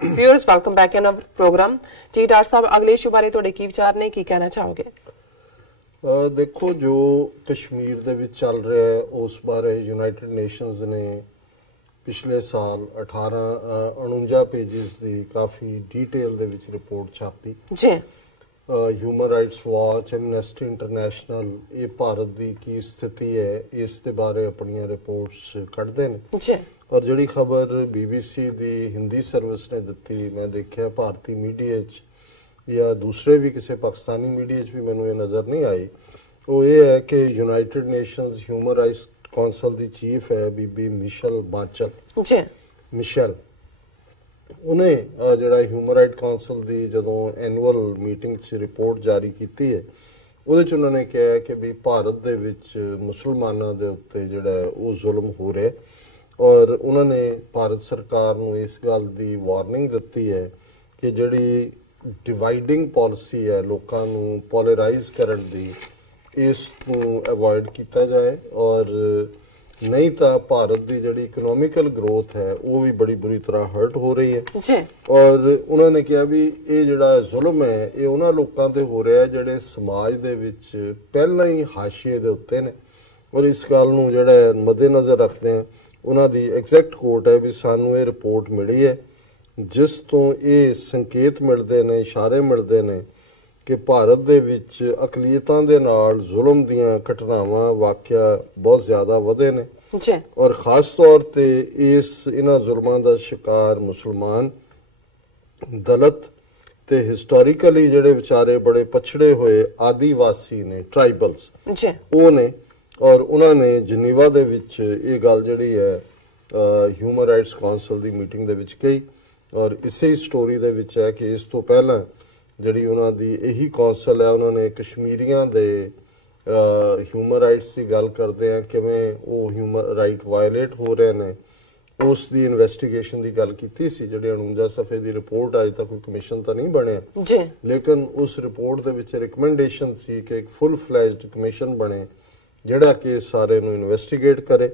Viewers welcome back in our programme जी। Doctor साहब अगले इशू बारे ਤੁਹਾਡੇ ਕੀ ਵਿਚਾਰ ਨੇ, ਕੀ ਕਹਿਣਾ ਚਾਹੋਗੇ? देखो जो कश्मीर ਦੇ ਵਿੱਚ ਚੱਲ ਰਿਹਾ ਹੈ ਉਸ ਬਾਰੇ ਯੂਨਾਈਟਿਡ ਨੇਸ਼ਨਸ ਨੇ ਪਿਛਲੇ ਸਾਲ 49 ਪੇजेस ਦੀ ਕਾਫੀ ਡਿਟੇਲ ਦੇ ਵਿੱਚ ਰਿਪੋਰਟ ਛਾਪੀ ਜੀ। Human rights watch, Amnesty international ਇਹ ਭਾਰਤ ਦੀ ਕੀ ਸਥਿਤੀ ਹੈ ਇਸ ਦੇ ਬਾਰੇ ਆਪਣੀਆਂ ਰਿਪੋਰਟਸ ਕੱਢਦੇ ਨੇ ਜੀ। ਔਰ ਜਿਹੜੀ ਖਬਰ BBC ਦੀ ਹਿੰਦੀ ਸਰਵਿਸ ਨੇ ਦਿੱਤੀ, ਮੈਂ ਦੇਖਿਆ ਭਾਰਤੀ ਮੀਡੀਆ 'ਚ ਜਾਂ ਦੂਸਰੇ ਵੀ ਕਿਸੇ ਪਾਕਿਸਤਾਨੀ ਮੀਡੀਆ 'ਚ ਵੀ ਮੈਨੂੰ ਇਹ ਨਜ਼ਰ ਨਹੀਂ ਆਈ, ਉਹ ਇਹ ਹੈ ਕਿ United nations human rights council ਦੀ ਚੀਫ ਹੈ ਬੀਬੀ ਮਿਸ਼ੇਲ ਬਾਚਲ ਜੀ। ਮਿਸ਼ੇਲ ਉਹਨੇ ਜਿਹੜਾ ਹਿਊਮਨ ਰਾਈਟ ਕੌਂਸਲ ਦੀ ਜਦੋਂ ਐਨੂਅਲ ਮੀਟਿੰਗ 'ਚ ਰਿਪੋਰਟ ਜਾਰੀ ਕੀਤੀ ਹੈ ਉਹਦੇ 'ਚ ਉਹਨਾਂ ਨੇ ਕਿਹਾ ਕਿ ਵੀ ਭਾਰਤ ਦੇ ਵਿੱਚ ਮੁਸਲਮਾਨਾਂ ਦੇ ਉੱਤੇ ਜਿਹੜਾ ਉਹ ਜ਼ੁਲਮ ਹੋ ਰਿਹਾ ਔਰ ਉਹਨਾਂ ਨੇ ਭਾਰਤ ਸਰਕਾਰ ਨੂੰ ਇਸ ਗੱਲ ਦੀ ਵਾਰਨਿੰਗ ਦਿੱਤੀ ਹੈ ਕਿ ਜਿਹੜੀ ਡਿਵਾਈਡਿੰਗ ਪਾਲਿਸੀ ਹੈ ਲੋਕਾਂ ਨੂੰ ਪੋਲਰਾਈਜ਼ ਕਰਨ ਦੀ, ਇਸ ਨੂੰ ਅਵੋਇਡ ਕੀਤਾ ਜਾਏ ਔਰ ਨਹੀਂ ਤਾਂ ਭਾਰਤ ਦੀ ਜਿਹੜੀ ਇਕਨੋਮਿਕਲ ਗਰੋਥ ਹੈ ਉਹ ਵੀ ਬੜੀ ਬੁਰੀ ਤਰ੍ਹਾਂ ਹਰਟ ਹੋ ਰਹੀ ਹੈ ਜੀ। ਔਰ ਉਹਨਾਂ ਨੇ ਕਿਹਾ ਵੀ ਇਹ ਜਿਹੜਾ ਜ਼ੁਲਮ ਹੈ ਇਹ ਉਹਨਾਂ ਲੋਕਾਂ ਤੇ ਹੋ ਰਿਹਾ ਜਿਹੜੇ ਸਮਾਜ ਦੇ ਵਿੱਚ ਪਹਿਲਾਂ ਹੀ ਹਾਸ਼ੀਏ ਦੇ ਉੱਤੇ ਨੇ ਔਰ ਇਸ ਗੱਲ ਨੂੰ ਜਿਹੜਾ ਮੱਦੇਨਜ਼ਰ ਰੱਖਦੇ ਆ ਉਹਨਾਂ ਦੀ ਐਗਜ਼ੈਕਟ ਕੋਟ ਹੈ ਵੀ ਸਾਨੂੰ ਇਹ ਰਿਪੋਰਟ ਮਿਲੀ ਹੈ ਜਿਸ ਤੋਂ ਇਹ ਸੰਕੇਤ ਮਿਲਦੇ ਨੇ, ਇਸ਼ਾਰੇ ਮਿਲਦੇ ਨੇ ਕਿ ਭਾਰਤ ਦੇ ਵਿੱਚ ਅਕਲੀਅਤਾਂ ਦੇ ਨਾਲ ਜ਼ੁਲਮ ਦੀਆਂ ਘਟਨਾਵਾਂ ਵਾਕਿਆ ਬਹੁਤ ਜ਼ਿਆਦਾ ਵਧੇ ਨੇ ਜੀ। ਔਰ ਖਾਸ ਤੌਰ ਤੇ ਇਹਨਾਂ ਜ਼ੁਲਮਾਂ ਦਾ ਸ਼ਿਕਾਰ ਮੁਸਲਮਾਨ, ਦਲਿਤ ਤੇ ਹਿਸਟੋਰੀਕਲੀ ਜਿਹੜੇ ਵਿਚਾਰੇ ਬੜੇ ਪਛੜੇ ਹੋਏ ਆਦੀਵਾਸੀ ਨੇ, ਟ੍ਰਾਈਬਲਸ ਜੀ, ਉਹ ਨੇ। ਔਰ ਉਹਨਾਂ ਨੇ ਜਨੀਵਾ ਦੇ ਵਿੱਚ ਇਹ ਗੱਲ ਜਿਹੜੀ ਹੈ ਹਿਊਮਨ ਰਾਈਟਸ ਕੌਂਸਲ ਦੀ ਮੀਟਿੰਗ ਦੇ ਵਿੱਚ ਕਹੀ ਔਰ ਇਸੇ ਸਟੋਰੀ ਦੇ ਵਿੱਚ ਹੈ ਕਿ ਇਸ ਤੋਂ ਪਹਿਲਾਂ ਜਿਹੜੀ ਉਹਨਾਂ ਦੀ ਇਹੀ ਕੌਂਸਲ ਹੈ ਉਹਨਾਂ ਨੇ ਕਸ਼ਮੀਰੀਆਂ ਦੇ ਹਿਊਮਨ ਰਾਈਟਸ ਦੀ ਗੱਲ ਕਰਦੇ ਆ ਕਿਵੇਂ ਉਹ ਹਿਊਮਨ ਰਾਈਟ ਵਾਇਲੇਟ ਹੋ ਰਹੇ ਨੇ ਉਸ ਦੀ ਇਨਵੈਸਟੀਗੇਸ਼ਨ ਦੀ ਗੱਲ ਕੀਤੀ ਸੀ। ਜਿਹੜੇ 49 ਸਫੇ ਦੀ ਰਿਪੋਰਟ ਅਜੇ ਤੱਕ ਕੋਈ ਕਮਿਸ਼ਨ ਤਾਂ ਨਹੀਂ ਬਣਿਆ ਜੀ, ਲੇਕਿਨ ਉਸ ਰਿਪੋਰਟ ਦੇ ਵਿੱਚ ਰਿਕਮੈਂਡੇਸ਼ਨ ਸੀ ਕਿ ਇੱਕ ਫੁੱਲ ਫਲੈਜਡ ਕਮਿਸ਼ਨ ਬਣੇ ਜਿਹੜਾ ਕਿ ਸਾਰੇ ਨੂੰ ਇਨਵੈਸਟੀਗੇਟ ਕਰੇ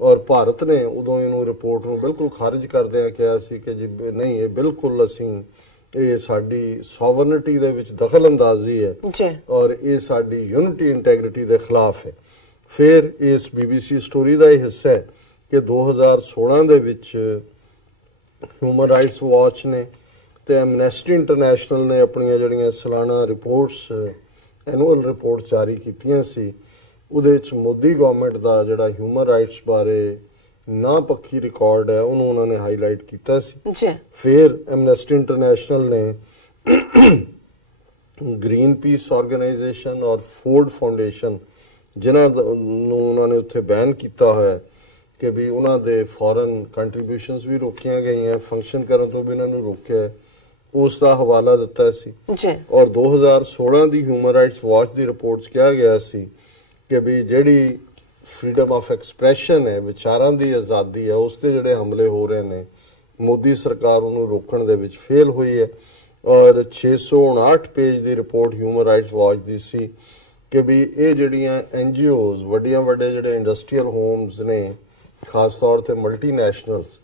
ਔਰ ਭਾਰਤ ਨੇ ਉਦੋਂ ਇਹਨੂੰ ਰਿਪੋਰਟ ਨੂੰ ਬਿਲਕੁਲ ਖਾਰਿਜ ਕਰਦਿਆਂ ਕਿਹਾ ਸੀ ਕਿ ਜੀ ਨਹੀਂ, ਇਹ ਬਿਲਕੁਲ ਅਸੀਂ ਇਹ ਸਾਡੀ ਸੋਵਰਨਿਟੀ ਦੇ ਵਿੱਚ ਦਖਲ ਅੰਦਾਜ਼ੀ ਹੈ ਔਰ ਇਹ ਸਾਡੀ ਯੂਨਿਟੀ ਇੰਟੈਗ੍ਰਿਟੀ ਦੇ ਖਿਲਾਫ ਹੈ। ਫਿਰ ਇਸ BBC ਸਟੋਰੀ ਦਾ ਇਹ ਹਿੱਸਾ ਹੈ ਕਿ 2016 ਦੇ ਵਿੱਚ ਹਿਊਮਨ ਰਾਈਟਸ ਵਾਚ ਨੇ ਤੇ ਐਮਨੈਸਟੀ ਇੰਟਰਨੈਸ਼ਨਲ ਨੇ ਆਪਣੀਆਂ ਜਿਹੜੀਆਂ ਸਾਲਾਨਾ ਰਿਪੋਰਟਸ, ਐਨੂਅਲ ਰਿਪੋਰਟ ਜਾਰੀ ਕੀਤੀਆਂ ਸੀ ਉਹਦੇ ਵਿੱਚ ਮੋਦੀ ਗਵਰਨਮੈਂਟ ਦਾ ਜਿਹੜਾ ਹਿਊਮਨ ਰਾਈਟਸ ਬਾਰੇ ਨਾ ਪੱਖੀ ਰਿਕਾਰਡ ਹੈ ਉਹਨੂੰ ਉਹਨਾਂ ਨੇ ਹਾਈਲਾਈਟ ਕੀਤਾ ਸੀ। ਫਿਰ ਐਮਨੈਸਟੀ ਇੰਟਰਨੈਸ਼ਨਲ ਨੇ ਗ੍ਰੀਨ ਪੀਸ ਆਰਗੇਨਾਈਜੇਸ਼ਨ ਔਰ ਫੋਰਡ ਫਾਊਂਡੇਸ਼ਨ ਜਿਨ੍ਹਾਂ ਨੂੰ ਉਹਨਾਂ ਨੇ ਉੱਥੇ ਬੈਨ ਕੀਤਾ ਹੋਇਆ ਕਿ ਵੀ ਉਹਨਾਂ ਦੇ ਫੋਰਨ ਕੰਟਰੀਬਿਊਸ਼ਨਸ ਵੀ ਰੋਕੀਆਂ ਗਈਆਂ, ਫੰਕਸ਼ਨ ਕਰਨ ਤੋਂ ਵੀ ਇਹਨਾਂ ਨੂੰ ਰੋਕਿਆ, ਉਸ ਦਾ ਹਵਾਲਾ ਦਿੱਤਾ ਸੀ। ਔਰ 2016 ਦੀ ਹਿਊਮਨ ਰਾਈਟਸ ਵਾਚ ਦੀ ਰਿਪੋਰਟ 'ਚ ਕਿਹਾ ਗਿਆ ਸੀ ਕਿ ਵੀ ਜਿਹੜੀ ਫਰੀडम ਆਫ ਐਕਸਪ੍ਰੈਸ਼ਨ ਹੈ, ਵਿਚਾਰਾਂ ਦੀ ਆਜ਼ਾਦੀ ਹੈ, ਉਸ ਤੇ ਜਿਹੜੇ ਹਮਲੇ ਹੋ ਰਹੇ ਨੇ ਮੋਦੀ ਸਰਕਾਰ ਉਹਨੂੰ ਰੋਕਣ ਦੇ ਵਿੱਚ ਫੇਲ ਹੋਈ ਹੈ। ਔਰ 659 ਪੇਜ ਦੀ ਰਿਪੋਰਟ ਹਿਊਮਨ ਰਾਈਟਸ ਵਾਚ ਦੀ ਸੀ ਕਿ ਵੀ ਇਹ ਜਿਹੜੀਆਂ NGOs, ਵੱਡੇ ਜਿਹੜੇ ਇੰਡਸਟਰੀਅਲ ਹੋਮਸ ਨੇ, ਖਾਸ ਤੌਰ ਤੇ ਮਲਟੀਨੈਸ਼ਨਲਸ,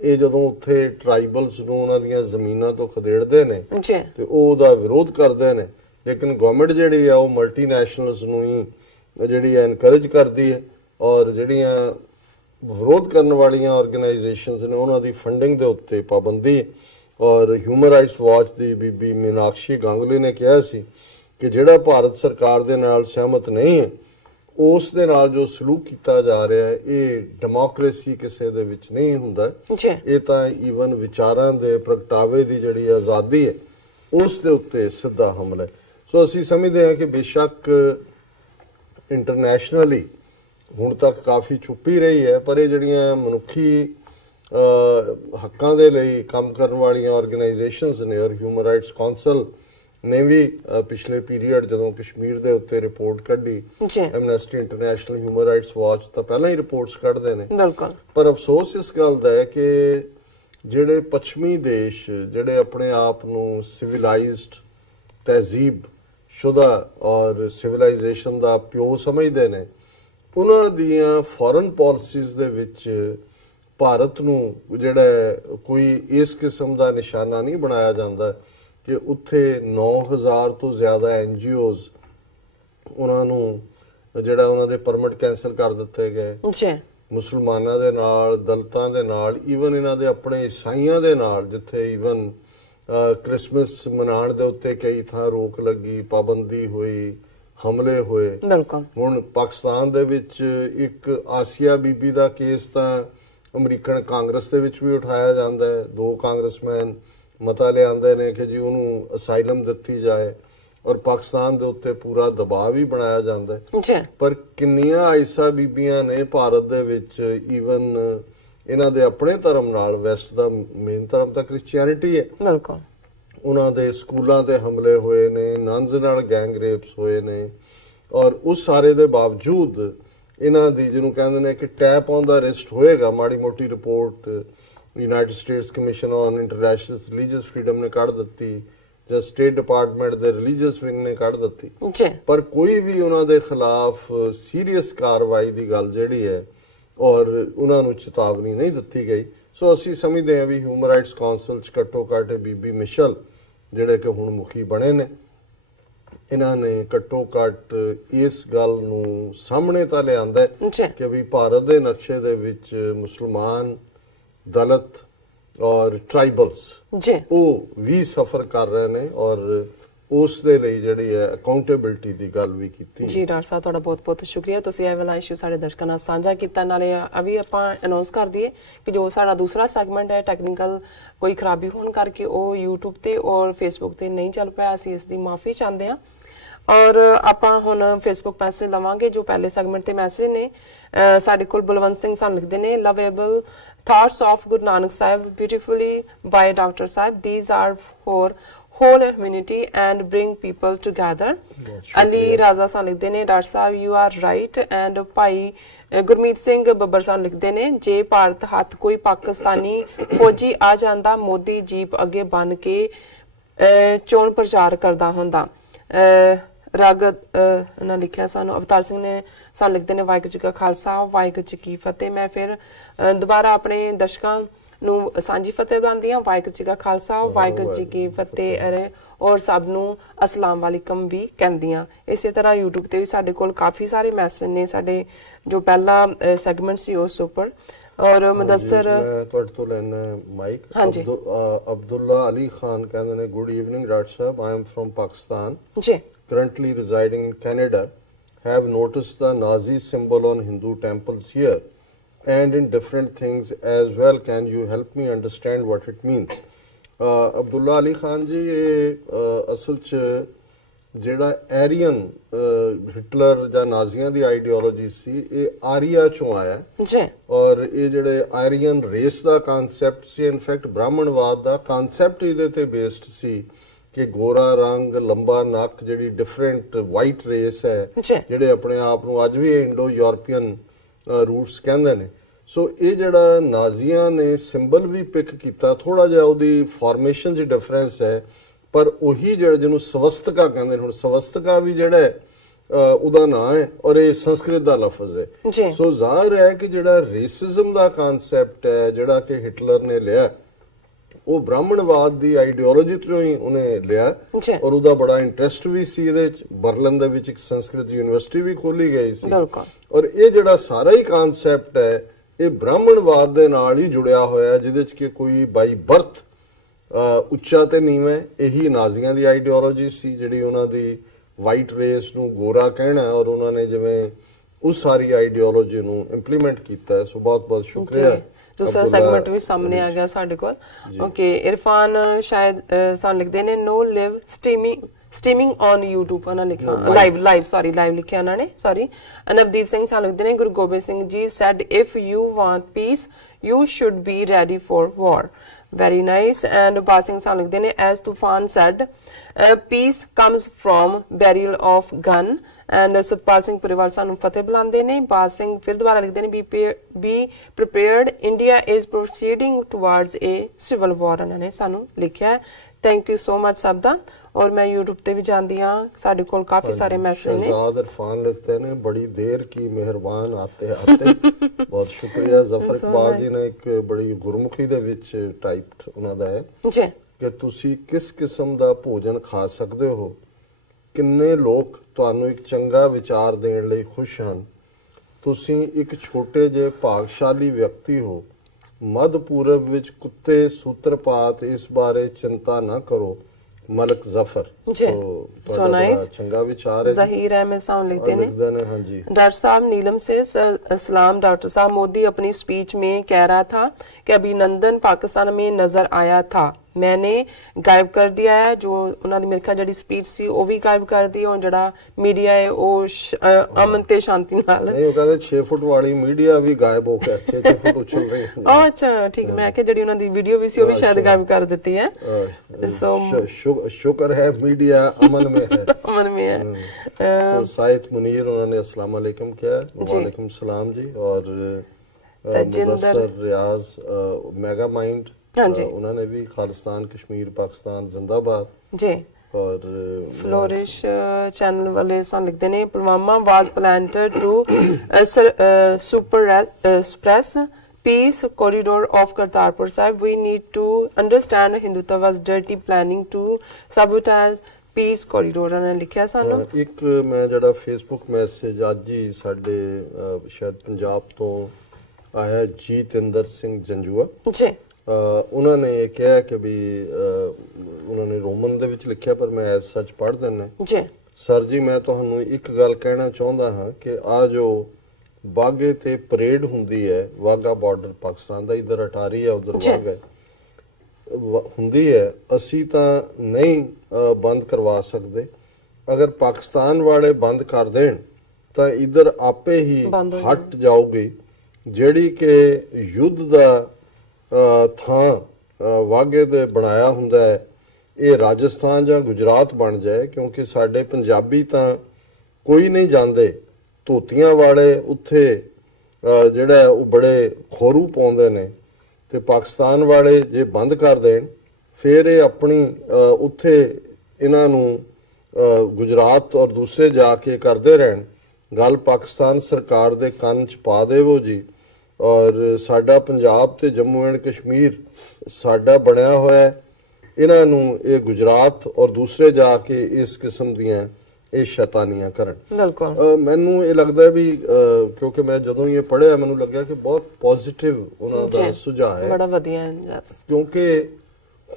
ਇਹ ਜਦੋਂ ਉੱਥੇ ਟ੍ਰਾਈਬਲਸ ਨੂੰ ਉਹਨਾਂ ਦੀਆਂ ਜ਼ਮੀਨਾਂ ਤੋਂ ਖਦੇੜਦੇ ਨੇ ਤੇ ਉਹ ਉਹਦਾ ਵਿਰੋਧ ਕਰਦੇ ਨੇ, ਲੇਕਿਨ ਗਵਰਨਮੈਂਟ ਜਿਹੜੀ ਆ ਉਹ ਮਲਟੀਨੈਸ਼ਨਲਸ ਨੂੰ ਹੀ ਜਿਹੜੀ ਹੈ ਇਨਕਰੇਜ ਕਰਦੀ ਹੈ ਔਰ ਜਿਹੜੀਆਂ ਵਿਰੋਧ ਕਰਨ ਵਾਲੀਆਂ ਆਰਗੇਨਾਈਜੇਸ਼ਨਸ ਨੇ ਉਹਨਾਂ ਦੀ ਫੰਡਿੰਗ ਦੇ ਉੱਤੇ ਪਾਬੰਦੀ ਹੈ। ਔਰ ਹਿਊਮਨ ਰਾਈਟਸ ਵਾਚ ਦੀ ਬੀਬੀ ਮੀਨਾਕਸ਼ੀ ਗਾਂਗੁਲੀ ਨੇ ਕਿਹਾ ਸੀ ਕਿ ਜਿਹੜਾ ਭਾਰਤ ਸਰਕਾਰ ਦੇ ਨਾਲ ਸਹਿਮਤ ਨਹੀਂ ਹੈ ਉਸ ਦੇ ਨਾਲ ਜੋ ਸਲੂਕ ਕੀਤਾ ਜਾ ਰਿਹਾ ਹੈ ਇਹ ਡੈਮੋਕ੍ਰੇਸੀ ਕਿਸੇ ਦੇ ਵਿੱਚ ਨਹੀਂ ਹੁੰਦਾ, ਇਹ ਤਾਂ ਈਵਨ ਵਿਚਾਰਾਂ ਦੇ ਪ੍ਰਗਟਾਵੇ ਦੀ ਜਿਹੜੀ ਆਜ਼ਾਦੀ ਹੈ ਉਸ ਦੇ ਉੱਤੇ ਸਿੱਧਾ ਹਮਲਾ ਹੈ। ਸੋ ਅਸੀਂ ਸਮਝਦੇ ਹਾਂ ਕਿ ਬੇਸ਼ੱਕ ਇੰਟਰਨੈਸ਼ਨਲੀ ਹੁਣ ਤੱਕ ਕਾਫੀ ਚੁੱਪੀ ਰਹੀ ਹੈ ਪਰ ਇਹ ਜਿਹੜੀਆਂ ਮਨੁੱਖੀ ਹੱਕਾਂ ਦੇ ਲਈ ਕੰਮ ਕਰਨ ਵਾਲੀਆਂ ਆਰਗੇਨਾਈਜੇਸ਼ਨਸ ਨੇ ਔਰ ਹਿਊਮਨ ਰਾਈਟਸ ਕੌਂਸਲ ਨੇ ਵੀ ਪਿਛਲੇ ਪੀਰੀਅਡ ਜਦੋਂ ਕਸ਼ਮੀਰ ਦੇ ਉੱਤੇ ਰਿਪੋਰਟ ਕੱਢੀ, Amnesty international, human rights watch ਤਾਂ ਪਹਿਲਾਂ ਹੀ ਰਿਪੋਰਟਸ ਕੱਢਦੇ ਨੇ, ਪਰ ਅਫਸੋਸ ਇਸ ਗੱਲ ਦਾ ਹੈ ਕਿ ਜਿਹੜੇ ਪੱਛਮੀ ਦੇਸ਼ ਜਿਹੜੇ ਆਪਣੇ ਆਪ ਨੂੰ ਸਿਵਲਾਈਜ਼ਡ, ਤਹਿਜ਼ੀਬ ਸ਼ੁਦਾ ਔਰ ਸਿਵਲਾਈਜੇਸ਼ਨ ਦਾ ਪਿਓ ਸਮਝਦੇ ਨੇ ਉਹਨਾਂ ਦੀਆਂ ਫੋਰਨ ਪਾਲਿਸੀਜ਼ ਦੇ ਵਿੱਚ ਭਾਰਤ ਨੂੰ ਜਿਹੜਾ ਕੋਈ ਇਸ ਕਿਸਮ ਦਾ ਨਿਸ਼ਾਨਾ ਨਹੀਂ ਬਣਾਇਆ ਜਾਂਦਾ ਕਿ ਉੱਥੇ 9000 ਤੋਂ ਜ਼ਿਆਦਾ NGOs ਉਹਨਾਂ ਨੂੰ ਜਿਹੜਾ ਉਹਨਾਂ ਦੇ ਪਰਮਿਟ ਕੈਂਸਲ ਕਰ ਦਿੱਤੇ ਗਏ ਜੀ ਮੁਸਲਮਾਨਾਂ ਦੇ ਨਾਲ ਦਲਿਤਾਂ ਦੇ ਨਾਲ ਈਵਨ ਇਹਨਾਂ ਦੇ ਆਪਣੇ ਈਸਾਈਆਂ ਦੇ ਨਾਲ ਜਿੱਥੇ ਈਵਨ ਕ੍ਰਿਸਮਸ ਮਨਾਉਣ ਦੇ ਉੱਤੇ ਕਈ ਥਾਂ ਰੋਕ ਲੱਗੀ ਪਾਬੰਦੀ ਹੋਈ ਹਮਲੇ ਹੋਏ ਬਿਲਕੁਲ ਹੁਣ ਪਾਕਿਸਤਾਨ ਦੇ ਵਿੱਚ ਇੱਕ ਆਸੀਆ ਬੀਬੀ ਦਾ ਕੇਸ ਤਾਂ ਅਮਰੀਕਨ ਕਾਂਗਰਸ ਦੇ ਵਿੱਚ ਵੀ ਉਠਾਇਆ ਜਾਂਦਾ ਹੈ 2 ਕਾਂਗਰਸਮੈਨ ਮਤਾ ਲਿਆਉਂਦੇ ਨੇ ਕਿ ਜੀ ਉਹਨੂੰ ਅਸਾਈਲਮ ਦਿੱਤੀ ਜਾਏ ਔਰ ਪਾਕਿਸਤਾਨ ਦੇ ਉੱਤੇ ਪੂਰਾ ਦਬਾਅ ਵੀ ਬਣਾਇਆ ਜਾਂਦਾ ਹੈ ਪਰ ਕਿੰਨੀਆਂ ਆਇਸ਼ਾ ਬੀਬੀਆਂ ਨੇ ਭਾਰਤ ਦੇ ਵਿੱਚ ਈਵਨ ਇਹਨਾਂ ਦੇ ਆਪਣੇ ਧਰਮ ਨਾਲ ਵੈਸਟ ਦਾ ਮੇਨ ਧਰਮ ਤਾਂ ਕ੍ਰਿਸਚੀਅਨਿਟੀ ਹੈ ਬਿਲਕੁਲ ਉਹਨਾਂ ਦੇ ਸਕੂਲਾਂ ਤੇ ਹਮਲੇ ਹੋਏ ਨੇ ਨਨਸ ਨਾਲ ਗੈਂਗ ਰੇਪਸ ਹੋਏ ਨੇ ਔਰ ਉਸ ਸਾਰੇ ਦੇ ਬਾਵਜੂਦ ਇਹਨਾਂ ਦੀ ਜਿਹਨੂੰ ਕਹਿੰਦੇ ਨੇ ਕਿ ਟੈਪ ਔਨ ਦਾ ਰਿਸਟ ਹੋਏਗਾ ਮਾੜੀ ਮੋਟੀ report United States commission on international religious freedom ਨੇ ਕੱਢ ਦਿੱਤੀ ਜਾਂ ਸਟੇਟ ਡਿਪਾਰਟਮੈਂਟ ਦੇ ਰਿਲੀਜੀਅਸ ਵਿੰਗ ਨੇ ਕੱਢ ਦਿੱਤੀ ਪਰ ਕੋਈ ਵੀ ਉਹਨਾਂ ਦੇ ਖਿਲਾਫ ਸੀਰੀਅਸ ਕਾਰਵਾਈ ਦੀ ਗੱਲ ਜਿਹੜੀ ਹੈ ਔਰ ਉਹਨਾਂ ਨੂੰ ਚੇਤਾਵਨੀ ਨਹੀਂ ਦਿੱਤੀ ਗਈ ਸੋ ਅਸੀਂ ਸਮਝਦੇ ਹਾਂ ਵੀ ਹਿਊਮਨ ਰਾਈਟਸ ਕਾਉਂਸਲ ਚ ਘੱਟੋ ਘੱਟ ਬੀਬੀ ਮਿਸ਼ਲ ਜਿਹੜੇ ਕਿ ਹੁਣ ਮੁਖੀ ਬਣੇ ਨੇ ਇਹਨਾਂ ਨੇ ਘੱਟੋ ਘੱਟ ਇਸ ਗੱਲ ਨੂੰ ਸਾਹਮਣੇ ਤਾਂ ਲਿਆਂਦਾ ਕਿ ਵੀ ਭਾਰਤ ਦੇ ਨਕਸ਼ੇ ਦੇ ਵਿੱਚ ਮੁਸਲਮਾਨ ਦਲਿਤ ਔਰ ਟ੍ਰਾਈਬਲਸ ਉਹ ਵੀ ਸਫਰ ਕਰ ਰਹੇ ਨੇ ਔਰ ਉਸ ਦੇ ਲਈ ਜਿਹੜੀ ਹੈ ਅਕਾਊਂਟੇਬਿਲਟੀ ਦੀ ਗੱਲ ਵੀ ਕੀਤੀ ਜੀ ਡਾਕਟਰ ਸਾਹਿਬ ਤੁਹਾਡਾ ਬਹੁਤ ਬਹੁਤ ਸ਼ੁਕਰੀਆ ਤੁਸੀਂ ਇਹ ਵਾਲਾ ਇਸ਼ੂ ਸਾਡੇ ਦਰਸ਼ਕਾਂ ਨਾਲ ਸਾਂਝਾ ਕੀਤਾ ਨਾਲੇ ਅਭੀ ਆਪਾਂ ਅਨਾਉਂਸ ਕਰ ਦਈਏ ਕਿ ਜੋ ਸਾਡਾ ਦੂਸਰਾ ਸੈਗਮੈਂਟ ਹੈ ਟੈਕਨੀਕਲ ਕੋਈ ਖਰਾਬੀ ਹੋਣ ਕਰਕੇ ਉਹ YouTube ਤੇ ਔਰ Facebook ਤੇ ਨਹੀਂ ਚੱਲ ਪਾਇਆ ਅਸੀਂ ਇਸ ਦੀ ਮਾਫੀ ਚਾਹੁੰਦੇ ਹਾਂ ਔਰ ਆਪਾਂ ਹੁਣ Facebook ਮੈਸੇਜ ਲਵਾਂਗੇ ਜੋ ਪਹਿਲੇ ਸੈਗਮੈਂਟ ਤੇ ਮੈਸੇਜ ਨੇ ਸਾਡੇ ਕੋਲ ਬਲਵੰਤ ਸਿੰਘ ਸਾਨੂੰ ਲਿਖਦੇ ਨੇ ਲਵੇਬਲ thoughts of Guru Nanak Sahib beautifully by Dr. Sahib these are for whole humanity and bring people together Ali Raza san likhde ne Dr. Sahib you are right and Bhai Gurmeet Singh Babbar san likhde ne je Bharat hath koi Pakistani fauji aa janda Modi jeep age ban ke ਚੋਣ ਪ੍ਰਚਾਰ ਕਰਦਾ ਹੁੰਦਾ ਰਾਗਤ ਨਾ ਲਿਖਿਆ ਸਾਨੂੰ ਅਵਤਾਰ ਸਿੰਘ ਨੇ ਸਾਨੂੰ ਲਿਖਦੇ ਨੇ ਵਾਹਿਗੁਰੂ ਜੀ ਕਾ ਖਾਲਸਾ ਵਾਹਿਗੁਰੂ ਜੀ ਕੀ ਫਤਿਹ ਮੈਂ ਫਿਰ ਦੁਬਾਰਾ ਆਪਣੇ ਦਰਸ਼ਕਾਂ ਨੂੰ ਸਾਂਝੀ ਫਤਿਹ ਬੁਲਾਉਂਦੀ ਹਾਂ ਵਾਹਿਗੁਰੂ ਜੀ ਕਾ ਖਾਲਸਾ ਵਾਹਿਗੁਰੂ ਜੀ ਕੀ ਫਤਿਹ ਅਰੇ ਔਰ ਸਭ ਨੂੰ ਅਸਲਾਮ ਵਾਲੇਕਮ ਵੀ ਕਹਿੰਦੀਆਂ ਇਸੇ ਤਰ੍ਹਾਂ YouTube ਤੇ ਵੀ ਸਾਡੇ ਕੋਲ ਕਾਫੀ ਸਾਰੇ ਮੈਸੇਜ ਨੇ ਸਾਡੇ ਜੋ ਪਹਿਲਾ ਸੈਗਮੈਂਟ ਸੀ ਉਸ ਉੱਪਰ ਔਰ ਮੁਦੱਸਰ ਤੁਹਾਡੇ ਤੋਂ ਲੈਣਾ ਮਾਈਕ ਅਬਦੁੱਲਾ ਅਲੀ ਖਾਨ ਕਹਿੰਦੇ ਨੇ good evening doctor Sahib I am firm Pakistan ਜੀ currently residing in Canada have noticed the Nazi symbol on Hindu temples here and in different things as well. Can you help me understand what it means? Abdullah Ali Khan ji ਅਸਲ ਚ ਜਿਹੜਾ ਐਰੀਅਨ Hitler ਜਾਂ ਨਾਜ਼ੀਆਂ ਦੀ ideology ਸੀ ਇਹ ਆਰੀਆ ਚੋਂ ਆਇਆ ਜੀ ਔਰ ਇਹ ਜਿਹੜੇ ਆਰੀਅਨ ਰੇਸ ਦਾ ਕਨਸੈਪਟ ਸੀ ਇਨਫੈਕਟ ਬ੍ਰਾਹਮਣਵਾਦ ਦਾ ਕਨਸੈਪਟ ਇਹਦੇ ਤੇ ਬੇਸਡ ਸੀ ਕਿ ਗੋਰਾ ਰੰਗ ਲੰਬਾ ਨੱਕ ਜਿਹੜੀ ਡਿਫਰੈਂਟ ਵਾਈਟ ਰੇਸ ਹੈ ਜਿਹੜੇ ਆਪਣੇ ਆਪ ਨੂੰ ਅੱਜ ਵੀ ਇੰਡੋ ਯੂਰਪੀਅਨ ਰੂਟਸ ਕਹਿੰਦੇ ਨੇ ਸੋ ਇਹ ਜਿਹੜਾ ਨਾਜ਼ੀਆਂ ਨੇ ਸਿੰਬਲ ਵੀ ਪਿਕ ਕੀਤਾ ਥੋੜਾ ਜਿਹਾ ਉਹਦੀ ਫਾਰਮੇਸ਼ਨ 'ਚ ਡਿਫਰੈਂਸ ਹੈ ਪਰ ਉਹੀ ਜਿਹੜਾ ਜਿਹਨੂੰ ਸਵਸਤਿਕਾ ਕਹਿੰਦੇ ਨੇ ਹੁਣ ਸਵਸਤਿਕਾ ਵੀ ਜਿਹੜਾ ਉਹਦਾ ਨਾਂ ਹੈ ਔਰ ਇਹ ਸੰਸਕ੍ਰਿਤ ਦਾ ਲਫ਼ਜ਼ ਹੈ ਸੋ ਜ਼ਾਹਿਰ ਹੈ ਕਿ ਜਿਹੜਾ ਰੇਸਿਜ਼ਮ ਦਾ ਕਨਸੈਪਟ ਹੈ ਜਿਹੜਾ ਕਿ ਹਿਟਲਰ ਨੇ ਲਿਆ ਉਹ ਬ੍ਰਾਹਮਣਵਾਦ ਦੀ ਆਈਡੀਓਲੋਜੀ ਤੋਂ ਹੀ ਉਹਨੇ ਲਿਆ ਔਰ ਉਹਦਾ ਬੜਾ ਇੰਟਰਸਟ ਵੀ ਸੀ ਇਹਦੇ ਵਿੱਚ ਬਰਲਿਨ ਦੇ ਵਿੱਚ ਇੱਕ ਸੰਸਕ੍ਰਿਤ ਯੂਨੀਵਰਸਿਟੀ ਵੀ ਖੋਲੀ ਗਈ ਸੀ ਔਰ ਇਹ ਜਿਹੜਾ ਸਾਰਾ ਹੀ ਕਨਸੈਪਟ ਹੈ ਇਹ ਬ੍ਰਾਹਮਣਵਾਦ ਦੇ ਨਾਲ ਹੀ ਜੁੜਿਆ ਹੋਇਆ ਜਿਹਦੇ ਚ ਕਿ ਕੋਈ ਬਾਈ ਬਰਥ ਉੱਚਾ ਤੇ ਨੀਵਾਂ ਇਹੀ ਨਾਜ਼ੀਆਂ ਦੀ ਆਈਡੀਓਲੋਜੀ ਸੀ ਜਿਹੜੀ ਉਹਨਾਂ ਦੀ ਵਾਈਟ ਰੇਸ ਨੂੰ ਗੋਰਾ ਕਹਿਣਾ ਔਰ ਉਹਨਾਂ ਨੇ ਜਿਵੇਂ ਉਸ ਸਾਰੀ ਆਈਡੀਓਲੋਜੀ ਨੂੰ ਇੰਪਲੀਮੈਂਟ ਕੀਤਾ ਸੋ ਬਹੁਤ ਬਹੁਤ ਸ਼ੁਕਰੀਆ दूसरा सेगमेंट भी सामने आ गया साडे कोल ओके इरफान शायद सान लिखदे ने know live streaming on YouTube ना लिखा लाइव सॉरी लाइव लिखिया उन्होंने सॉरी नवदीप सिंह सान लिखदे ने Guru Gobind Singh ji said if you want peace you should be ready for war very nice and Basing सान लिखदे ने as Tufan said peace comes from burial of gun and Satpal Singh Puriwal ਸਾਨੂੰ ਫਤਿਹ ਬੁਲਾਉਂਦੇ ਨੇ ਬਾਦ ਸਿੰਘ ਫਿਰ ਦੁਬਾਰਾ ਲਿਖਦੇ ਨੇ be prepared India is proceeding towards a civil war ਉਹਨਾਂ ਨੇ ਸਾਨੂੰ ਲਿਖਿਆ ਥੈਂਕ ਯੂ ਸੋ ਮਚ ਸਭ ਦਾ ਔਰ ਮੈਂ YouTube ਤੇ ਵੀ ਜਾਂਦੀ ਹਾਂ, ਸਾਡੇ ਕੋਲ ਕਾਫੀ ਸਾਰੇ ਮੈਸੇਜ ਨੇ। शहजाद इरफान लिखते हैं बड़ी देर की मेहरबान आते आते बहुत शुक्रिया। जफर इकबाल जी ने एक बड़ी गुरमुखी ਦੇ ਵਿੱਚ ਟਾਈਪਡ ਉਹਨਾਂ ਦਾ ਹੈ ਜੀ ਕਿ ਤੁਸੀਂ ਕਿਸ ਕਿਸਮ ਦਾ ਭੋਜਨ ਖਾ ਸਕਦੇ ਹੋ, ਕਿੰਨੇ ਲੋਕ ਤੁਹਾਨੂੰ ਇੱਕ ਚੰਗਾ ਵਿਚਾਰ ਦੇਣ ਲਈ ਖੁਸ਼ ਹਨ, ਤੁਸੀਂ ਇੱਕ ਛੋਟੇ ਜਿਹੇ ਭਾਗਸ਼ਾਲੀ ਵਿਅਕਤੀ ਹੋ, ਮੱਧ ਪੂਰਬ ਵਿੱਚ ਕੁੱਤੇ ਸੂਤਰਪਾਤ, ਇਸ ਬਾਰੇ ਚਿੰਤਾ ਨਾ ਕਰੋ। मलक जफर जी सो नाइस। चंगा विचार है। ज़हीर अहमद साहब लिखते हैं, हाँ जी। डॉक्टर साहब नीलम से सलाम। डॉक्टर साहब, मोदी अपनी स्पीच में कह रहा था कि अभिनंदन पाकिस्तान में नजर आया था, मैंने गायब कर दिया है। जो उन्होंने मेरे ख्याल जी स्पीच सी वो भी गायब कर दी, और जड़ा मीडिया है वो अमन ते शांति नाल नहीं, वो कहते 6 फुट वाली मीडिया भी गायब हो गया, 6 फुट उछल रही है। अच्छा ठीक, मैं कि जड़ी उन्होंने वीडियो भी सी वो भी शायद गायब कर देती है। सो शुक्र है मीडिया अमन में है। अमन में है। साइद मुनीर उन्होंने अस्सलाम वालेकुम किया। वालेकुम सलाम जी। और मुदस्सर रियाज मेगा माइंड, उन्होंने भी खालिस्तान कश्मीर पाकिस्तान जिंदाबाद जी। और फ्लोरिश चैनल वाले सन लिखते ने, Pulwama was planted to suppress peace corridor of Kartarpur Sahib. We need to understand Hindutva was dirty planning to sabotage peace corridor ने लिखा सानू। एक मैं जड़ा फेसबुक मैसेज आज ही साडे शायद पंजाब तो आया, जीतेंद्र सिंह जंजुआ जी। उन्होंने ये कहा कि भी उन्होंने रोमन ਦੇ ਵਿੱਚ ਲਿਖਿਆ, ਪਰ ਮੈਂ ਐਸ ਸੱਚ ਪੜ੍ਹ ਦਿੰਨਾ ਜੀ। ਸਰ ਜੀ, ਮੈਂ ਤੁਹਾਨੂੰ ਇੱਕ ਗੱਲ ਕਹਿਣਾ ਚਾਹੁੰਦਾ ਹਾਂ ਕਿ ਆ ਜੋ ਬਾਗੇ ਤੇ ਪਰੇਡ ਹੁੰਦੀ ਹੈ, ਵਾਗਾ ਬਾਰਡਰ ਪਾਕਿਸਤਾਨ ਦਾ, ਇਧਰ ਅਟਾਰੀ ਹੈ ਉਧਰ ਵਾਗਾ ਹੁੰਦੀ ਹੈ, ਅਸੀਂ ਤਾਂ ਨਹੀਂ ਬੰਦ ਕਰਵਾ ਸਕਦੇ। ਅਗਰ ਪਾਕਿਸਤਾਨ ਵਾਲੇ ਬੰਦ ਕਰ ਦੇਣ ਤਾਂ ਇਧਰ ਆਪੇ ਹੀ ਹਟ ਜਾਊਗੀ, ਜਿਹੜੀ ਕਿ ਯੁੱਧ ਦਾ ਥਾਂ ਵਾਗੇ ਦੇ ਬਣਾਇਆ ਹੁੰਦਾ ਹੈ, ਇਹ ਰਾਜਸਥਾਨ ਜਾਂ ਗੁਜਰਾਤ ਬਣ ਜਾਏ। ਕਿਉਂਕਿ ਸਾਡੇ ਪੰਜਾਬੀ ਤਾਂ ਕੋਈ ਨਹੀਂ ਜਾਂਦੇ, ਧੋਤੀਆਂ ਵਾਲੇ ਉੱਥੇ ਜਿਹੜਾ ਉਹ ਬੜੇ ਖੋਰੂ ਪਾਉਂਦੇ ਨੇ, ਤੇ ਪਾਕਿਸਤਾਨ ਵਾਲੇ ਜੇ ਬੰਦ ਕਰ ਦੇਣ ਫਿਰ ਇਹ ਆਪਣੀ ਉੱਥੇ ਇਹਨਾਂ ਨੂੰ ਗੁਜਰਾਤ ਔਰ ਦੂਸਰੇ ਜਾ ਕੇ ਕਰਦੇ ਰਹਿਣ। ਗੱਲ ਪਾਕਿਸਤਾਨ ਸਰਕਾਰ ਦੇ ਕੰਨ 'ਚ ਪਾ ਦੇਵੋ ਜੀ। ਔਰ ਸਾਡਾ ਪੰਜਾਬ ਤੇ ਜੰਮੂ ਐਂਡ ਕਸ਼ਮੀਰ ਸਾਡਾ ਬਣਿਆ ਹੋਇਆ, ਇਹਨਾਂ ਨੂੰ ਇਹ ਗੁਜਰਾਤ ਔਰ ਦੂਸਰੇ ਜਾ ਕੇ ਇਸ ਕਿਸਮ ਦੀਆਂ ਇਹ ਸ਼ੈਤਾਨੀਆਂ ਕਰਨ। ਬਿਲਕੁਲ ਮੈਨੂੰ ਇਹ ਲੱਗਦਾ ਵੀ ਕਿਉਂਕਿ ਮੈਂ ਜਦੋਂ ਇਹ ਪੜ੍ਹਿਆ ਮੈਨੂੰ ਲੱਗਿਆ ਕਿ ਬਹੁਤ ਪੋਜ਼ਿਟਿਵ ਉਹਨਾਂ ਦਾ ਸੁਝਾਅ ਹੈ, ਬੜਾ ਵਧੀਆ ਹੈ। ਕਿਉਂਕਿ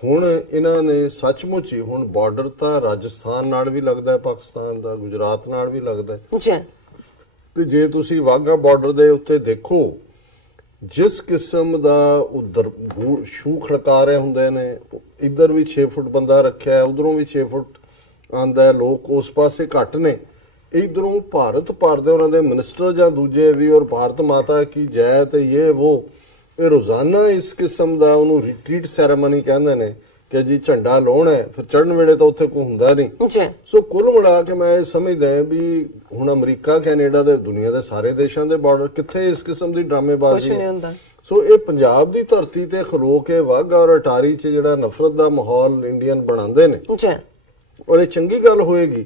ਹੁਣ ਇਹਨਾਂ ਨੇ ਸੱਚਮੁੱਚ ਹੀ ਹੁਣ ਬਾਰਡਰ ਤਾਂ ਰਾਜਸਥਾਨ ਨਾਲ ਵੀ ਲੱਗਦਾ, ਪਾਕਿਸਤਾਨ ਦਾ ਗੁਜਰਾਤ ਨਾਲ ਵੀ ਲੱਗਦਾ ਜੀ। ਤੇ ਜੇ ਤੁਸੀਂ ਵਾਘਾ ਬਾਰਡਰ ਦੇ ਉੱਤੇ ਦੇਖੋ, ਜਿਸ ਕਿਸਮ ਦਾ ਉਧਰ ਸ਼ੂ ਖੜਕਾ ਰਹੇ ਹੁੰਦੇ ਨੇ, ਇੱਧਰ ਵੀ 6 ਫੁੱਟ ਬੰਦਾ ਰੱਖਿਆ, ਉਧਰੋਂ ਵੀ 6 ਫੁੱਟ ਆਂਦਾ, ਲੋਕ ਉਸ ਪਾਸੇ ਘੱਟ ਨੇ, ਇਧਰੋਂ ਭਾਰਤ ਭਰ ਦੇ ਉਹਨਾਂ ਦੇ ਮਿਨਿਸਟਰ ਜਾਂ ਦੂਜੇ ਵੀ, ਔਰ ਭਾਰਤ ਮਾਤਾ ਕੀ ਜੈ ਤੇ ਇਹ ਇਹ ਰੋਜ਼ਾਨਾ ਇਸ ਕਿਸਮ ਦਾ ਉਹਨੂੰ ਰਿਟਰੀਟ ਸੈਰੇਮਨੀ ਕਹਿੰਦੇ ਨੇ ਕਿ ਜੀ ਝੰਡਾ ਲਾਉਣਾ ਹੈ, ਫਿਰ ਚੜਨ ਵੇਲੇ ਤਾਂ ਉੱਥੇ ਕੋਈ ਹੁੰਦਾ ਨਹੀਂ। ਸੋ ਕੁੱਲ ਮਿਲਾ ਕੇ ਮੈਂ ਇਹ ਸਮਝਦਾ ਵੀ ਹੁਣ ਅਮਰੀਕਾ ਕੈਨੇਡਾ ਦੇ ਦੁਨੀਆ ਦੇ ਸਾਰੇ ਦੇਸ਼ਾਂ ਦੇ ਬਾਰਡਰ ਕਿੱਥੇ ਇਸ ਕਿਸਮ ਦੀ ਡਰਾਮੇਬਾਜ਼ੀ ਹੈ। ਸੋ ਇਹ ਪੰਜਾਬ ਦੀ ਧਰਤੀ ਤੇ ਖਲੋ ਕੇ ਵਾਘਾ ਔਰ ਅਟਾਰੀ 'ਚ ਜਿਹੜਾ ਨਫ਼ਰਤ ਦਾ ਮਾਹੌਲ ਇੰਡੀਅਨ ਬਣਾਉਂਦੇ ਨੇ, ਔਰ ਇਹ ਚੰਗੀ ਗੱਲ ਹੋਏਗੀ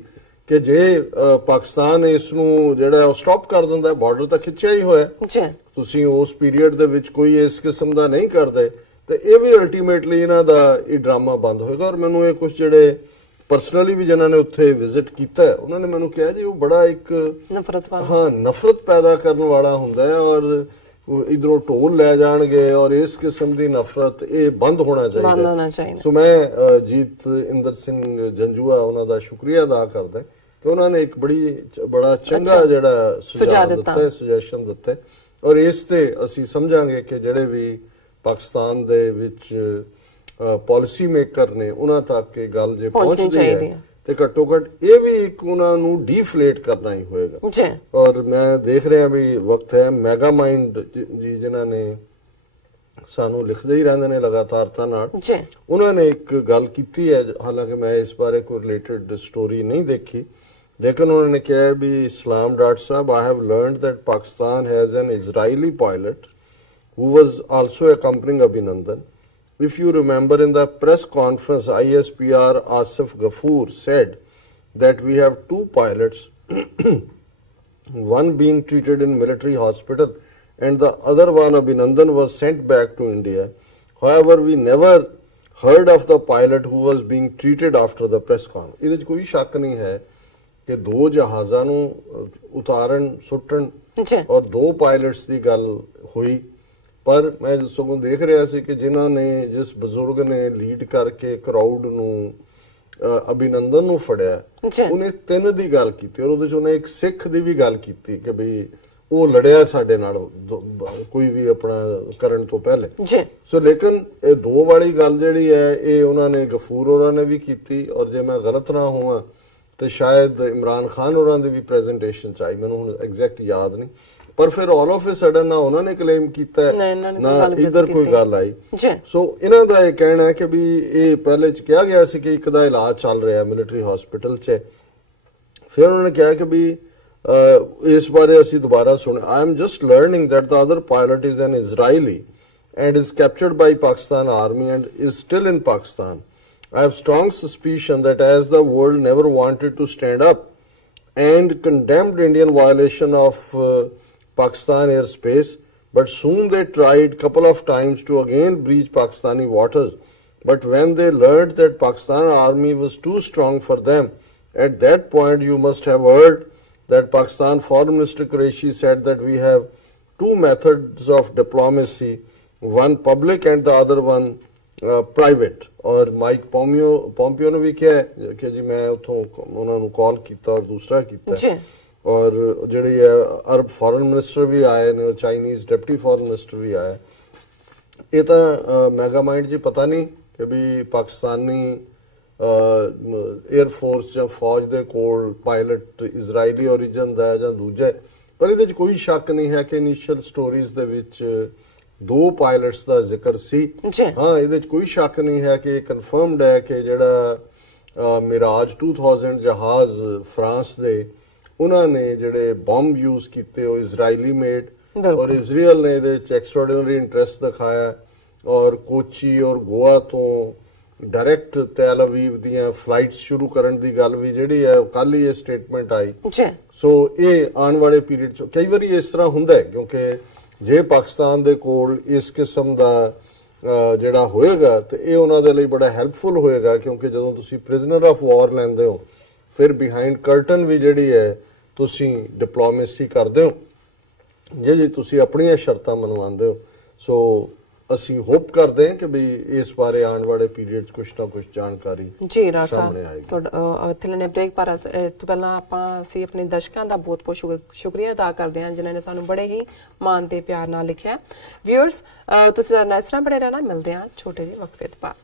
ਕਿ ਜੇ ਪਾਕਿਸਤਾਨ ਇਸ ਨੂੰ ਜਿਹੜਾ ਉਹ ਸਟਾਪ ਕਰ ਦਿੰਦਾ, ਬਾਰਡਰ ਤਾਂ ਖਿੱਚਿਆ ਹੀ ਹੋਇਆ, ਤੁਸੀਂ ਉਸ ਪੀਰੀਅਡ ਦੇ ਵਿੱਚ ਕੋਈ ਇਸ ਕਿਸਮ ਦਾ ਨਹੀਂ ਕਰਦੇ ਤੇ ਇਹ ਵੀ ਅਲਟੀਮੇਟਲੀ ਇਹਨਾਂ ਦਾ ਇਹ ਡਰਾਮਾ ਬੰਦ ਹੋਏਗਾ। ਔਰ ਮੈਨੂੰ ਇਹ ਕੁਝ ਜਿਹੜੇ ਪਰਸਨਲੀ ਵੀ ਜਿਨ੍ਹਾਂ ਨੇ ਉੱਥੇ ਵਿਜ਼ਿਟ ਕੀਤਾ ਉਹਨਾਂ ਨੇ ਮੈਨੂੰ ਕਿਹਾ ਜੀ ਉਹ ਬੜਾ ਇੱਕ ਨਫ਼ਰਤ ਪੈਦਾ ਕਰਨ ਵਾਲਾ ਹੁੰਦਾ ਹੈ, ਔਰ ਇਧਰੋਂ ਢੋਲ ਲੈ ਜਾਣਗੇ, ਔਰ ਇਸ ਕਿਸਮ ਦੀ ਨਫ਼ਰਤ ਇਹ ਬੰਦ ਹੋਣਾ ਚਾਹੀਦਾ। ਸੋ ਮੈਂ ਜੀਤਿੰਦਰ ਸਿੰਘ ਜੰਜੂਆ ਉਹਨਾਂ ਦਾ ਸ਼ੁਕਰੀਆ ਅਦਾ ਕਰਦਾ ਕਿ ਉਹਨਾਂ ਨੇ ਇੱਕ ਬੜਾ ਚੰਗਾ ਜਿਹੜਾ ਸੁਝਾਅ ਦਿੱਤਾ ਹੈ, ਸੁਜੈਸ਼ਨ ਦਿੱਤਾ, ਔਰ ਇਸ ਤੇ ਅਸੀਂ ਸਮਝਾਂਗੇ ਕਿ ਜਿਹੜੇ ਵੀ ਪਾਕਿਸਤਾਨ ਦੇ ਵਿੱਚ ਪਾਲਿਸੀ ਮੇਕਰ ਨੇ ਉਹਨਾਂ ਤੱਕ ਇਹ ਗੱਲ ਜੇ ਪਹੁੰਚਦੀ ਹੈ ਤੇ ਘੱਟੋ ਘੱਟ ਇਹ ਵੀ ਇੱਕ ਉਹਨਾਂ ਨੂੰ ਡੀਫਲੇਟ ਕਰਨਾ ਹੀ ਹੋਏਗਾ। ਔਰ ਮੈਂ ਦੇਖ ਰਿਹਾ ਵੀ ਵਕਤ ਹੈ ਮੈਗਾ ਮਾਈਂਡ ਜੀ ਜਿਨ੍ਹਾਂ ਨੇ ਸਾਨੂੰ ਲਿਖਦੇ ਹੀ ਰਹਿੰਦੇ ਨੇ ਲਗਾਤਾਰਤਾ ਨਾਲ, ਉਹਨਾਂ ਨੇ ਇੱਕ ਗੱਲ ਕੀਤੀ ਹੈ, ਹਾਲਾਂਕਿ ਮੈਂ ਇਸ ਬਾਰੇ ਕੋਈ ਰਿਲੇਟਡ ਸਟੋਰੀ ਨਹੀਂ ਦੇਖੀ, लेकिन उन्होंने कहा भी इस्लाम डॉक्टर साहब, I have learned that Pakistan has an Israeli pilot who was also accompanying Abhinandan if you remember in the press conference, ISPR Asif Ghafoor said that we have 2 pilots, one being treated in military hospital and the other one, Abhinandan, was sent back to India. However, we never heard of the pilot who was being treated after the press conference. ਇਹਦੇ 'ਚ ਕੋਈ ਸ਼ੱਕ ਨਹੀਂ ਹੈ ਕਿ 2 ਜਹਾਜ਼ਾਂ ਨੂੰ ਉਤਾਰਨ ਸੁੱਟਣ ਔਰ 2 ਪਾਇਲਟਸ ਦੀ ਗੱਲ ਹੋਈ। ਪਰ ਮੈਂ ਸਗੋਂ ਦੇਖ ਰਿਹਾ ਸੀ ਕਿ ਜਿਨ੍ਹਾਂ ਨੇ ਜਿਸ ਬਜ਼ੁਰਗ ਨੇ ਲੀਡ ਕਰਕੇ ਕਰਾਊਡ ਨੂੰ ਅਭਿਨੰਦਨ ਨੂੰ ਫੜਿਆ, ਉਹਨੇ 3 ਦੀ ਗੱਲ ਕੀਤੀ ਔਰ ਉਹਦੇ 'ਚ ਉਹਨੇ ਇੱਕ ਸਿੱਖ ਦੀ ਵੀ ਗੱਲ ਕੀਤੀ ਕਿ ਬਈ ਉਹ ਲੜਿਆ ਸਾਡੇ ਨਾਲ ਕੋਈ ਵੀ ਆਪਣਾ ਕਰਨ ਤੋਂ ਪਹਿਲੇ। ਸੋ ਲੇਕਿਨ ਇਹ 2 ਵਾਲੀ ਗੱਲ ਜਿਹੜੀ ਹੈ ਇਹ ਉਹਨਾਂ ਨੇ ਗਫੂਰ ਹੋਰਾਂ ਨੇ ਵੀ ਕੀਤੀ ਔਰ ਜੇ ਮੈਂ ਗਲਤ ਨਾ ਹੋਵਾਂ ਤੇ ਸ਼ਾਇਦ ਇਮਰਾਨ ਖਾਨ ਹੋਰਾਂ ਦੀ ਵੀ ਪ੍ਰੈਜੈਂਟੇਸ਼ਨ 'ਚ ਆਈ, ਮੈਨੂੰ ਹੁਣ ਐਗਜ਼ੈਕਟ ਯਾਦ ਨਹੀਂ। ਪਰ ਫਿਰ ਆਲ ਆਫ ਅ ਸਡਨ ਨਾ ਉਹਨਾਂ ਨੇ ਕਲੇਮ ਕੀਤਾ ਨਾ ਇੱਧਰ ਕੋਈ ਗੱਲ ਆਈ। ਸੋ ਇਹਨਾਂ ਦਾ ਇਹ ਕਹਿਣਾ ਹੈ ਕਿ ਵੀ ਇਹ ਪਹਿਲੇ 'ਚ ਕਿਹਾ ਗਿਆ ਸੀ ਕਿ ਇੱਕ ਦਾ ਇਲਾਜ ਚੱਲ ਰਿਹਾ ਮਿਲਟਰੀ ਹਸਪੀਟਲ 'ਚ। ਫਿਰ ਉਹਨਾਂ ਨੇ ਕਿਹਾ ਕਿ ਵੀ ਇਸ ਬਾਰੇ ਅਸੀਂ ਦੁਬਾਰਾ ਸੁਣ I am just learning that the other pilot is an Israeli and is captured by Pakistan Army and is still in Pakistan. I have strong suspicion that as the world never wanted to stand up and condemned Indian violation of Pakistan airspace, but soon they tried couple of times to again breach Pakistani waters. But when they learned that Pakistan Army was too strong for them, at that point you must have heard that Pakistan Foreign Minister Qureshi said that we have 2 methods of diplomacy, one public and the other one private. और Mike Pompeo ने भी किया कि जी मैं उतों उन्होंने call किया और दूसरा किया और ਜਿਹੜੇ ਅਰਬ ਫੋਰਨ ਮਿਨਿਸਟਰ ਵੀ ਆਏ ਨੇ, ਚਾਈਨੀਜ਼ ਡਿਪਟੀ ਫੋਰਨ ਮਿਨਿਸਟਰ ਵੀ ਆਏ। ਇਹ ਤਾਂ ਮੈਗਾ ਮਾਈਂਡ ਜੀ ਪਤਾ ਨਹੀਂ ਕਿ ਵੀ ਪਾਕਿਸਤਾਨੀ ਏਅਰ ਫੋਰਸ ਜਾਂ ਫੌਜ ਦੇ ਕੋਲ ਪਾਇਲਟ ਇਜ਼ਰਾਈਲੀ ਓਰੀਜਨ ਦਾ ਜਾਂ ਦੂਜਾ, ਪਰ ਇਹਦੇ 'ਚ ਕੋਈ ਸ਼ੱਕ ਨਹੀਂ ਹੈ ਕਿ ਇਨੀਸ਼ੀਅਲ ਸਟੋਰੀਜ਼ ਦੇ ਵਿੱਚ 2 ਪਾਇਲਟਸ ਦਾ ਜ਼ਿਕਰ ਸੀ। ਹਾਂ, ਇਹਦੇ 'ਚ ਕੋਈ ਸ਼ੱਕ ਨਹੀਂ ਹੈ ਕਿ ਕਨਫਰਮਡ ਹੈ ਕਿ ਜਿਹੜਾ ਮਿਰਾਜ 2000 ਜਹਾਜ਼ ਫਰਾਂਸ ਦੇ ਉਹਨਾਂ ਨੇ ਜਿਹੜੇ ਬੰਬ ਯੂਜ਼ ਕੀਤੇ ਉਹ ਇਜ਼ਰਾਈਲੀ ਮੇਡ ਔਰ ਇਜ਼ਰਾਈਲ ਨੇ ਇਹਦੇ 'ਚ ਐਕਸਟਰਾਆਰਡੀਨਰੀ ਇੰਟਰਸਟ ਦਿਖਾਇਆ ਔਰ ਕੋਚੀ ਔਰ ਗੋਆ ਤੋਂ ਡਾਇਰੈਕਟ ਤੈਲ ਅਵੀਵ ਦੀਆਂ ਫਲਾਈਟਸ ਸ਼ੁਰੂ ਕਰਨ ਦੀ ਗੱਲ ਵੀ ਜਿਹੜੀ ਹੈ ਕੱਲ ਹੀ ਇਹ ਸਟੇਟਮੈਂਟ ਆਈ। ਸੋ ਇਹ ਆਉਣ ਵਾਲੇ ਪੀਰੀਅਡ 'ਚ ਕਈ ਵਾਰੀ ਇਸ ਤਰ੍ਹਾਂ ਹੁੰਦਾ ਹੈ ਕਿਉਂਕਿ ਜੇ ਪਾਕਿਸਤਾਨ ਦੇ ਕੋਲ ਇਸ ਕਿਸਮ ਦਾ ਜਿਹੜਾ ਹੋਏਗਾ ਤੇ ਇਹ ਉਹਨਾਂ ਦੇ ਲਈ ਬੜਾ ਹੈਲਪਫੁਲ ਹੋਏਗਾ ਕਿਉਂਕਿ ਜਦੋਂ ਤੁਸੀਂ ਪ੍ਰਿਜ਼ਨਰ ਆਫ ਵਾਰ ਲੈਂਦੇ ਹੋ ਫਿਰ ਬਿਹਾਈਂਡ ਕਰਟਨ ਵੀ ਜਿਹੜੀ ਹੈ ਤੁਸੀਂ ਡਿਪਲੋਮੇਸੀ ਕਰਦੇ ਹੋ ਜੇ ਤੁਸੀਂ ਆਪਣੀਆਂ ਸ਼ਰਤਾਂ ਮੰਨਵਾਉਂਦੇ ਹੋ। ਸੋ ਅਸੀਂ ਹੋਪ ਕਰਦੇ ਹਾਂ ਕਿ ਵੀ ਇਸ ਬਾਰੇ ਆਉਣ ਵਾਲੇ ਪੀਰੀਅਡ 'ਚ ਕੁਛ ਨਾ ਕੁਛ ਜਾਣਕਾਰੀ ਜੀ ਰਾਜ ਸਾਹਿਬ ਤੁਹਾਡਾ ਇੱਥੇ ਲੈਣੇ ਬ੍ਰੇਕ। ਪਰ ਇਸ ਤੋਂ ਪਹਿਲਾਂ ਅਸੀਂ ਆਪਣੇ ਦਰਸ਼ਕਾਂ ਦਾ ਬਹੁਤ ਬਹੁਤ ਸ਼ੁਕਰੀਆ ਅਦਾ ਕਰਦੇ ਹਾਂ ਜਿਨ੍ਹਾਂ ਨੇ ਸਾਨੂੰ ਬੜੇ ਹੀ ਮਾਣ ਤੇ ਪਿਆਰ ਨਾਲ ਲਿਖਿਆ। ਵਿਊਅਰਸ ਤੁਸੀਂ ਇਸ ਤਰ੍ਹਾਂ ਬਣੇ ਰਹਿਣਾ, ਮਿਲਦੇ ਹਾਂ ਛੋਟੇ ਜਿਹੇ ਵਕਫੇ ਤੋਂ ਬਾਅਦ।